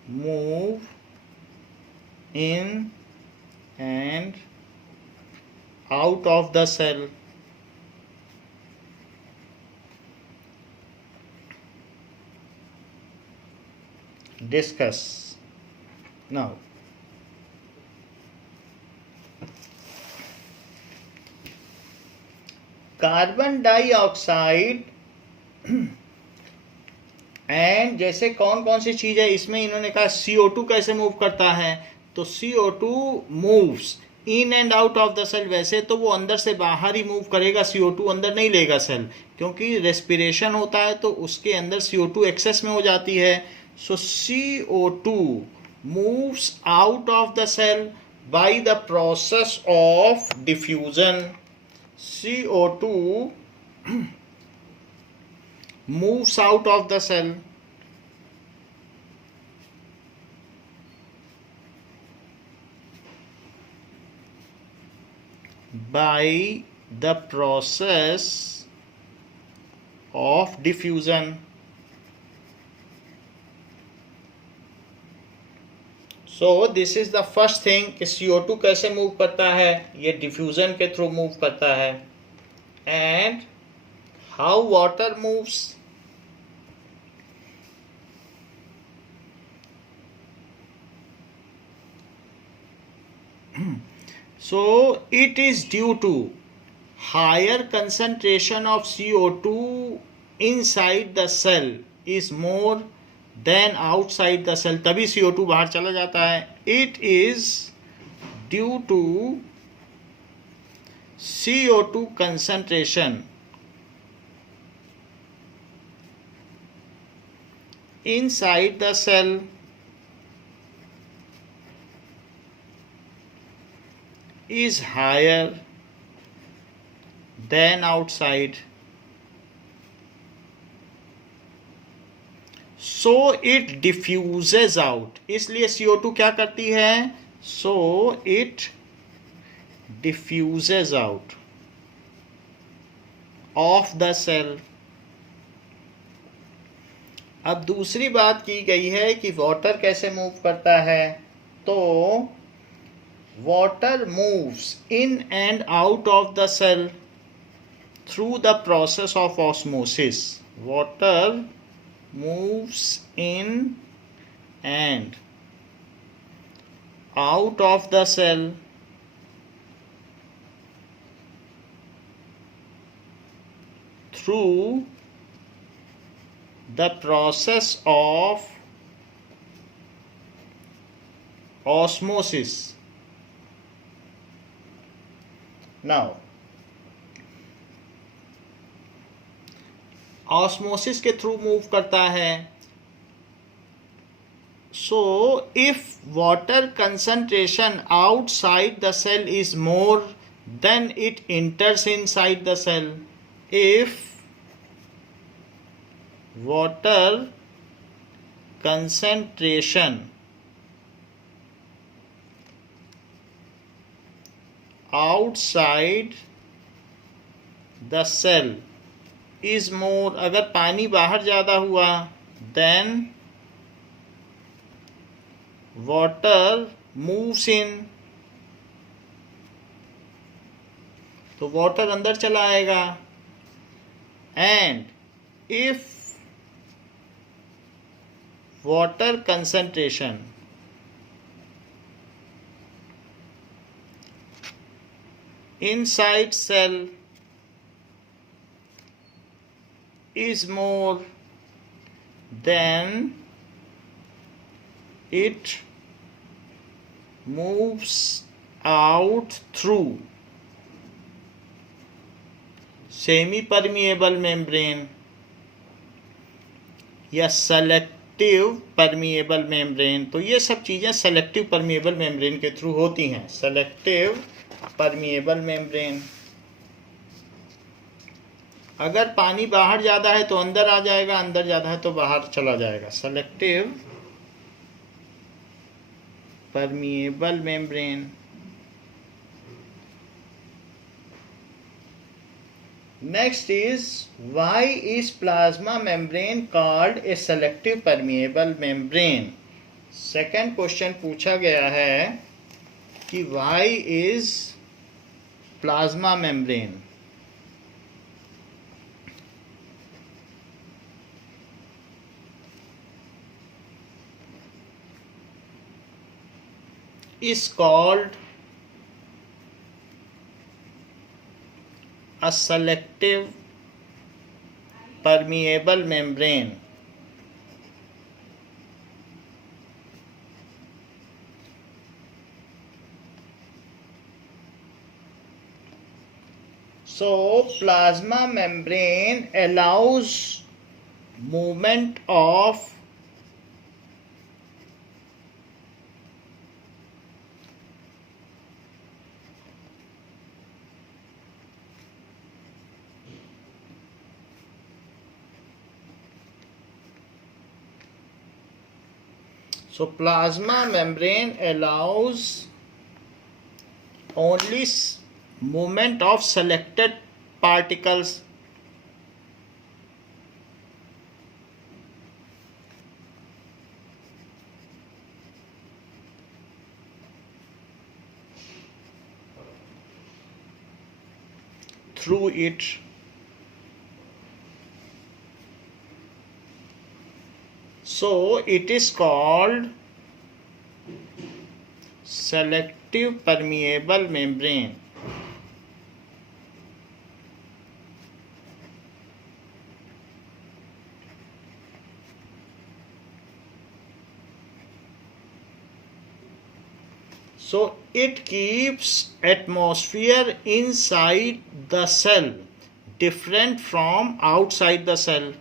Move in and out of the cell. Discuss. Now, carbon dioxide and जैसे कौन कौन सी चीज है इसमें इन्होंने कहा CO2 कैसे मूव करता है, तो CO2 moves in and out of the cell. वैसे तो वो अंदर से बाहर ही मूव करेगा, CO2 अंदर नहीं लेगा सेल, क्योंकि रेस्पिरेशन होता है तो उसके अंदर CO2 एक्सेस में हो जाती है। So CO2 moves out of the cell by the process of diffusion. CO2 moves out of the cell by the process of diffusion. So this is the first thing कि CO2 कैसे मूव करता है, ये डिफ्यूजन के थ्रू मूव करता है। And how water moves, so it is due to higher concentration of CO2 inside the cell is more than outside the cell, तभी CO2 बाहर चला जाता है। It is due to CO2 concentration inside the cell is higher than outside, so it diffuses out। इसलिए CO2 क्या करती है, so it diffuses out of the cell। अब दूसरी बात की गई है कि वाटर कैसे मूव करता है, तो water moves in and out of the cell through the process of osmosis। Water moves in and out of the cell through the process of osmosis। Now osmosis के थ्रू मूव करता है। So if water concentration outside the cell is more than it enters inside the cell. If water concentration outside the cell is more, अगर पानी बाहर ज़्यादा हुआ, देन वाटर मूव्स इन, तो वाटर अंदर चला आएगा। And if water concentration inside cell is more than it moves out through semi permeable membrane या सेलेक्टिव परमिएबल मेम्ब्रेन। तो ये सब चीज़ें सेलेक्टिव परमिएबल मेम्ब्रेन के थ्रू होती हैं। सेलेक्टिव परमिएबल मेम्ब्रेन, अगर पानी बाहर ज़्यादा है तो अंदर आ जाएगा, अंदर ज़्यादा है तो बाहर चला जाएगा। Selective permeable membrane. Next is why is plasma membrane called a selective permeable membrane. Second question पूछा गया है कि why is plasma membrane is called a selective permeable membrane. So plasma membrane allows movement of plasma membrane allows only movement of selected particles through it. So it is called selective permeable membrane. So it keeps atmosphere inside the cell different from outside the cell.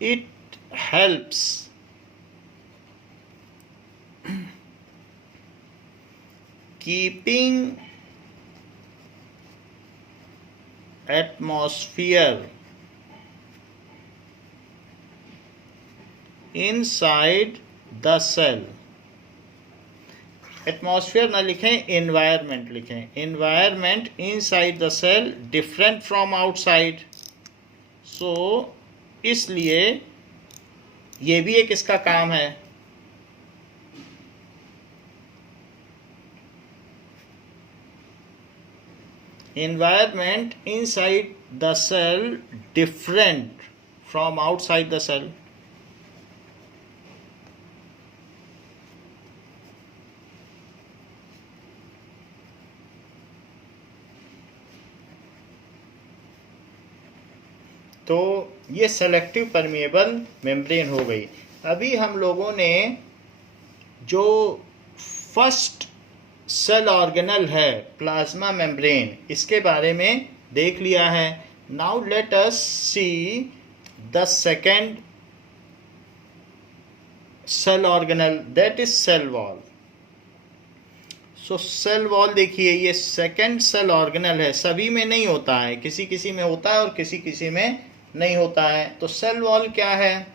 It helps keeping atmosphere inside the cell. Atmosphere ना लिखें, एनवायरमेंट लिखें. Environment inside the cell different from outside. So इसलिए ये भी एक इसका काम है. Environment inside the cell different from outside the cell. तो ये सेलेक्टिव परमिएबल मेम्ब्रेन हो गई. अभी हम लोगों ने जो फर्स्ट सेल ऑर्गेनल है प्लाज्मा मेम्ब्रेन, इसके बारे में देख लिया है. Now let us see the second cell organelle, that is cell wall. So cell wall देखिए, ये सेकेंड सेल ऑर्गेनल है. सभी में नहीं होता है, किसी किसी में होता है और किसी किसी में नहीं होता है. तो सेल वॉल क्या है?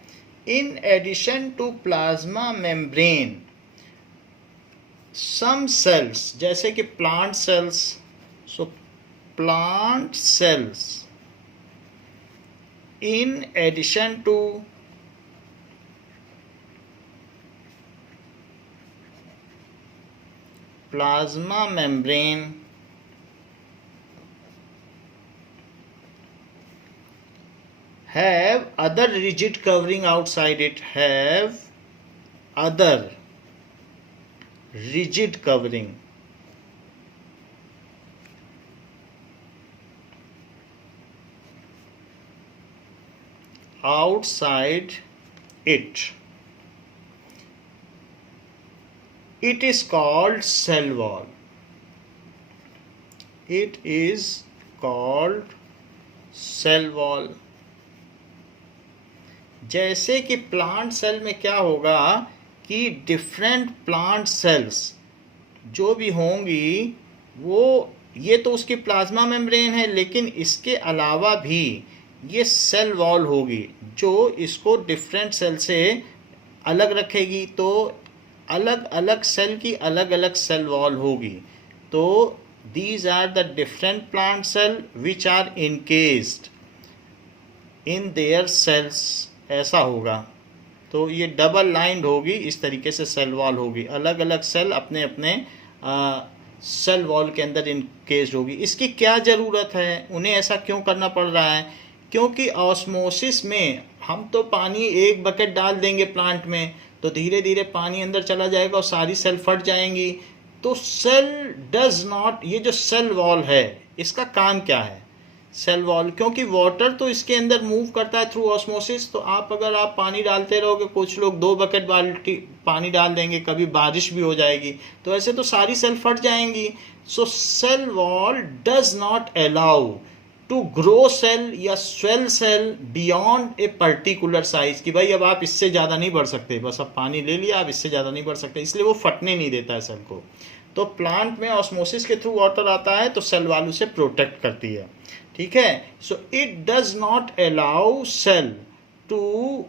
In addition to plasma membrane some cells, जैसे कि plant cells. So plant cells in addition to plasma membrane have other rigid covering outside it, have other rigid covering outside it. It is called cell wall. It is called cell wall. जैसे कि प्लांट सेल में क्या होगा कि डिफरेंट प्लांट सेल्स जो भी होंगी वो, ये तो उसकी प्लाज्मा मेम्ब्रेन है, लेकिन इसके अलावा भी ये सेल वॉल होगी जो इसको डिफरेंट सेल से अलग रखेगी. तो अलग अलग सेल की अलग अलग सेल वॉल होगी. तो these are the different plant cell which are encased in their cells. ऐसा होगा. तो ये डबल लाइंड होगी, इस तरीके से सेल वॉल होगी. अलग अलग सेल अपने अपने सेल वॉल के अंदर इनकेस्ड होगी. इसकी क्या ज़रूरत है, उन्हें ऐसा क्यों करना पड़ रहा है? क्योंकि ऑस्मोसिस में हम तो पानी एक बकेट डाल देंगे प्लांट में तो धीरे धीरे पानी अंदर चला जाएगा और सारी सेल फट जाएंगी. तो सेल डज नॉट, ये जो सेल वॉल है इसका काम क्या है? सेल वॉल, क्योंकि वाटर तो इसके अंदर मूव करता है थ्रू ऑस्मोसिस। तो अगर आप पानी डालते रहोगे, कुछ लोग 2 बकेट बाल्टी पानी डाल देंगे, कभी बारिश भी हो जाएगी, तो ऐसे तो सारी सेल फट जाएंगी। So cell wall does not allow to grow cell या swell cell beyond a particular size, कि भाई अब आप इससे ज़्यादा नहीं बढ़ सकते, बस अब पानी ले लिया, आप इससे ज़्यादा नहीं बढ़ सकते, इसलिए वो फटने नहीं देता है सेल को। तो प्लांट में ऑस्मोसिस के थ्रू वाटर आता है तो सेल वॉल उसे प्रोटेक्ट करती है, ठीक है। So it does not allow cell to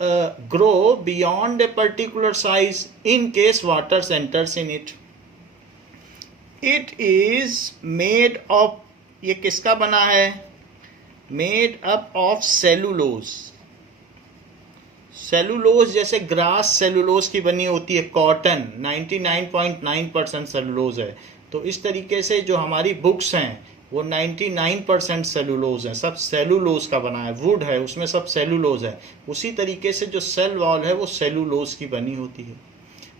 grow beyond a particular size in case water enters in it. It is made of, ये किसका बना है? Made up of cellulose. Cellulose जैसे ग्रास सेलुलोज की बनी होती है, कॉटन 99.9% सेलुलोज है। तो इस तरीके से जो हमारी बुक्स हैं वो 99% सेलुलोज हैं, सब सेलुलोज का बना है। वुड है उसमें सब सेलुलोज है। उसी तरीके से जो सेल वॉल है वो सेलुलोज की बनी होती है।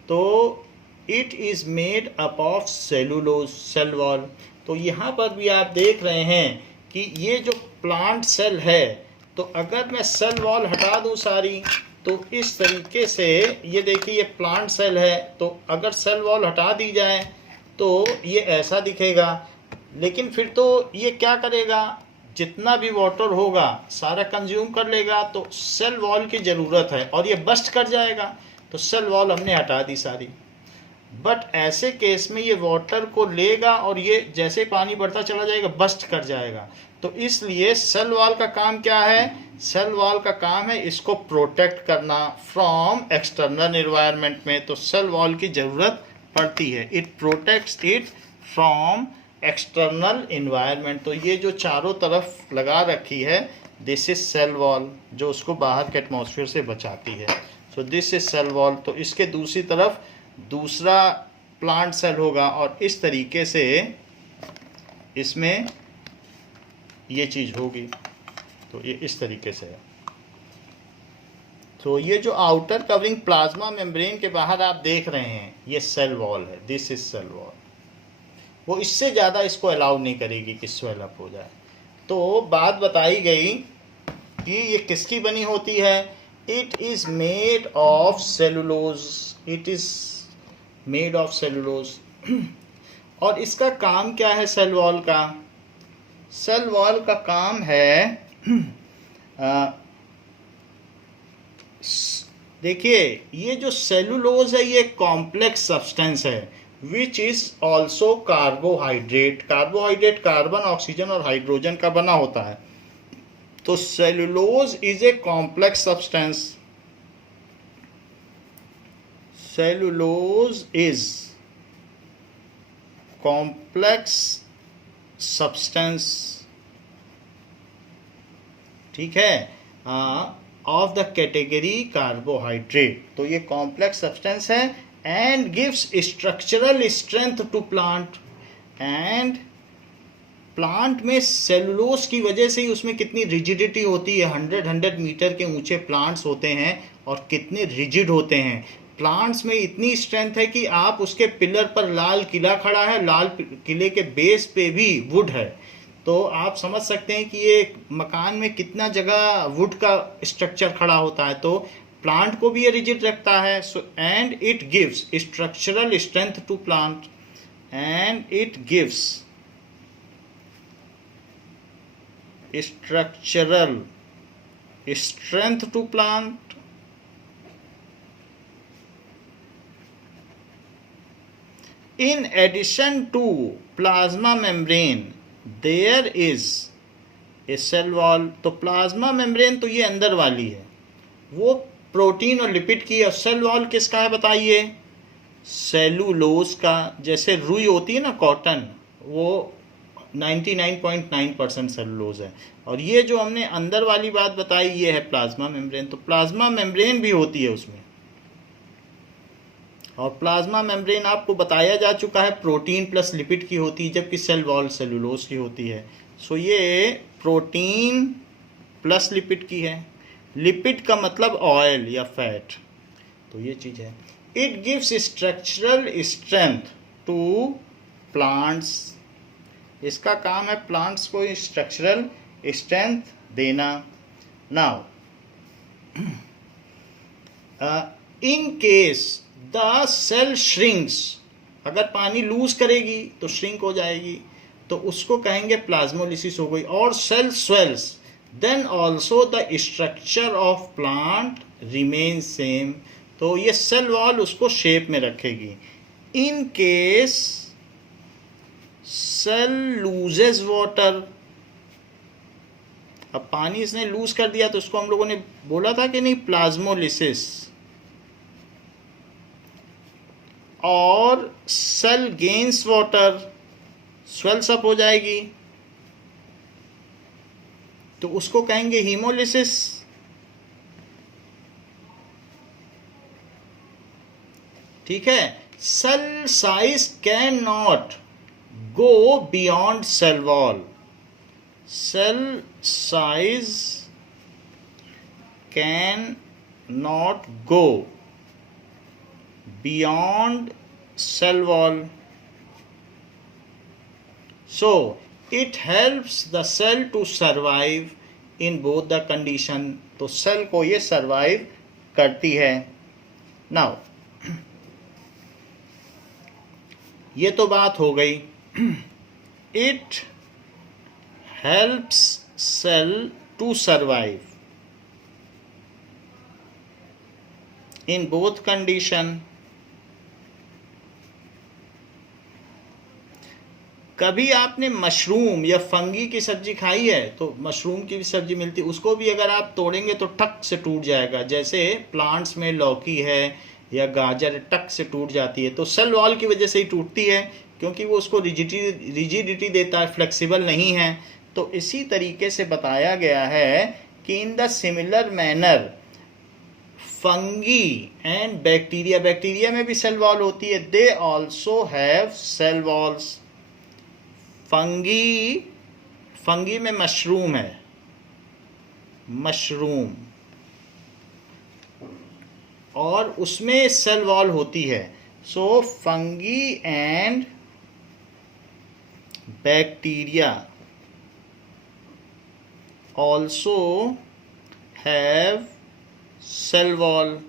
तो it is made up of cellulose, cell wall. तो यहाँ पर भी आप देख रहे हैं कि ये जो प्लांट सेल है, तो अगर मैं सेल वॉल हटा दूँ सारी, तो इस तरीके से ये देखिए ये प्लांट सेल है, तो अगर सेल वॉल हटा दी जाए तो ये ऐसा दिखेगा। लेकिन फिर तो ये क्या करेगा, जितना भी वाटर होगा सारा कंज्यूम कर लेगा, तो सेल वॉल की ज़रूरत है और ये बस्ट कर जाएगा। तो सेल वॉल हमने हटा दी सारी। बट ऐसे केस में ये वाटर को लेगा और ये जैसे पानी बढ़ता चला जाएगा बस्ट कर जाएगा। तो इसलिए सेल वॉल का काम क्या है? सेल वॉल का काम है इसको प्रोटेक्ट करना फ्रॉम एक्सटर्नल एनवायरनमेंट में। तो सेल वॉल की ज़रूरत पड़ती है, it protects it from external environment. तो ये जो चारों तरफ लगा रखी है, दिस इज सेल वॉल, जो उसको बाहर के एटमॉस्फेयर से बचाती है। So this is cell wall. तो इसके दूसरी तरफ दूसरा प्लांट सेल होगा और इस तरीके से इसमें ये चीज़ होगी। तो ये इस तरीके से है। तो ये जो आउटर कवरिंग प्लाज्मा मेम्ब्रेन के बाहर आप देख रहे हैं, ये सेल वॉल है, दिस इज सेल वॉल। वो इससे ज़्यादा इसको अलाउ नहीं करेगी कि स्वेल अप हो जाए। तो बात बताई गई कि ये किसकी बनी होती है? It is made of cellulose, it is made of cellulose. और इसका काम क्या है सेल वॉल का? सेल वॉल का काम है देखिए ये जो सेलुलोज है ये कॉम्प्लेक्स सब्सटेंस है which is also carbohydrate. Carbohydrate carbon, oxygen और हाइड्रोजन का बना होता है। तो cellulose is a complex substance. Cellulose is complex substance, ठीक है, ऑफ द कैटेगरी कार्बोहाइड्रेट। तो ये कॉम्प्लेक्स सब्सटेंस है and gives structural strength to plant. And plant में सेलुलोज की वजह से ही उसमें कितनी रिजिडिटी होती है। 100 मीटर के ऊंचे प्लांट्स होते हैं और कितने रिजिड होते हैं। प्लांट्स में इतनी स्ट्रेंथ है कि आप उसके पिलर पर लाल किला खड़ा है, लाल किले के बेस पे भी वुड है। तो आप समझ सकते हैं कि ये मकान में कितना जगह वुड का स्ट्रक्चर खड़ा होता है। तो प्लांट को भी ये रिजिड रखता है। So and it gives structural strength to plant, and it gives structural strength to plant. In addition to plasma membrane, there is a cell wall. तो प्लाज्मा मेम्ब्रेन तो ये अंदर वाली है, वो प्रोटीन और लिपिड की है। सेल वॉल किसका है बताइए? सेलुलोज का। जैसे रुई होती है ना, कॉटन, वो 99.9% सेलुलोज है। और ये जो हमने अंदर वाली बात बताई ये है प्लाज्मा मेम्ब्रेन। तो प्लाज्मा मेम्ब्रेन भी होती है उसमें। और प्लाज्मा मेम्ब्रेन आपको बताया जा चुका है प्रोटीन प्लस लिपिड की होती है, जबकि सेल वॉल सेलुलोज की होती है। सो ये प्रोटीन प्लस लिपिड की है। लिपिड का मतलब ऑयल या फैट। तो ये चीज़ है। It gives structural strength to plants इसका काम है प्लांट्स को स्ट्रक्चरल स्ट्रेंथ देना। Now in case the cell shrinks, अगर पानी लूज करेगी तो श्रिंक हो जाएगी, तो उसको कहेंगे प्लाज्मोलिसिस हो गई। और cell swells then also the structure of plant remain same, तो ये सेल वॉल उसको शेप में रखेगी। In case cell loses water, अब पानी इसने लूज कर दिया तो उसको हम लोगों ने बोला था कि नहीं, प्लाज्मोलिसिस। और cell gains water, swells up हो जाएगी, तो उसको कहेंगे हीमोलिसिस। ठीक है। Cell size can not go beyond cell wall, cell size can not go beyond cell wall, so it helps the cell to survive in both the condition, तो सेल को ये सर्वाइव करती है। नाउ ये तो बात हो गई, it helps cell to survive in both condition. कभी आपने मशरूम या फंगी की सब्जी खाई है, तो मशरूम की भी सब्जी मिलती है, उसको भी अगर आप तोड़ेंगे तो टक से टूट जाएगा। जैसे प्लांट्स में लौकी है या गाजर टक से टूट जाती है, तो सेल वॉल की वजह से ही टूटती है, क्योंकि वो उसको रिजिडिटी देता है, फ्लेक्सिबल नहीं है। तो इसी तरीके से बताया गया है कि in the similar manner fungi and bacteria, bacteria में भी सेल वॉल होती है, they also have cell walls. Fungi में मशरूम है, मशरूम, और उसमें सेल वॉल होती है। So fungi and bacteria also have cell wall.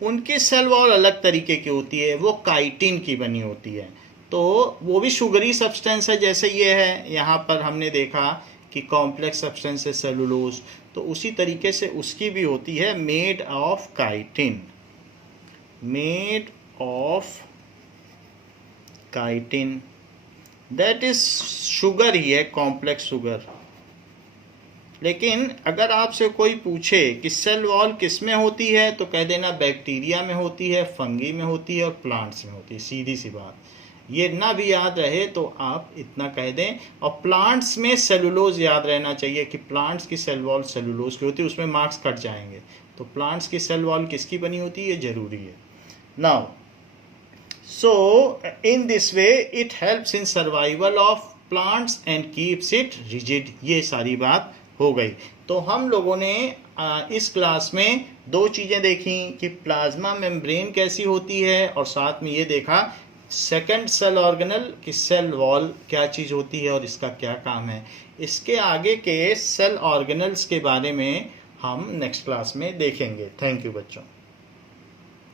उनकी सेल वॉल अलग तरीके की होती है, वो काइटिन की बनी होती है, तो वो भी शुगरी सब्सटेंस है। जैसे ये है, यहाँ पर हमने देखा कि कॉम्प्लेक्स सब्सटेंस है सेलुलोज, तो उसी तरीके से उसकी भी होती है, made of chitin, made of chitin, that is sugar ही है, कॉम्प्लेक्स शुगर। लेकिन अगर आपसे कोई पूछे कि सेल वॉल किस में होती है, तो कह देना बैक्टीरिया में होती है, फंगी में होती है और प्लांट्स में होती है, सीधी सी बात। ये ना भी याद रहे तो आप इतना कह दें। और प्लांट्स में सेलुलोज याद रहना चाहिए कि प्लांट्स की सेल वॉल सेलुलोज की होती है, उसमें मार्क्स कट जाएंगे। तो प्लांट्स की सेल वॉल किसकी बनी होती है, ये जरूरी है। Now so in this way it helps in survival of plants and keeps it rigid. ये सारी बात हो गई। तो हम लोगों ने इस क्लास में दो चीज़ें देखी कि प्लाज्मा मेम्ब्रेन कैसी होती है, और साथ में ये देखा सेकंड सेल ऑर्गेनल की सेल वॉल क्या चीज़ होती है और इसका क्या काम है। इसके आगे के सेल ऑर्गेनल्स के बारे में हम नेक्स्ट क्लास में देखेंगे। थैंक यू बच्चों।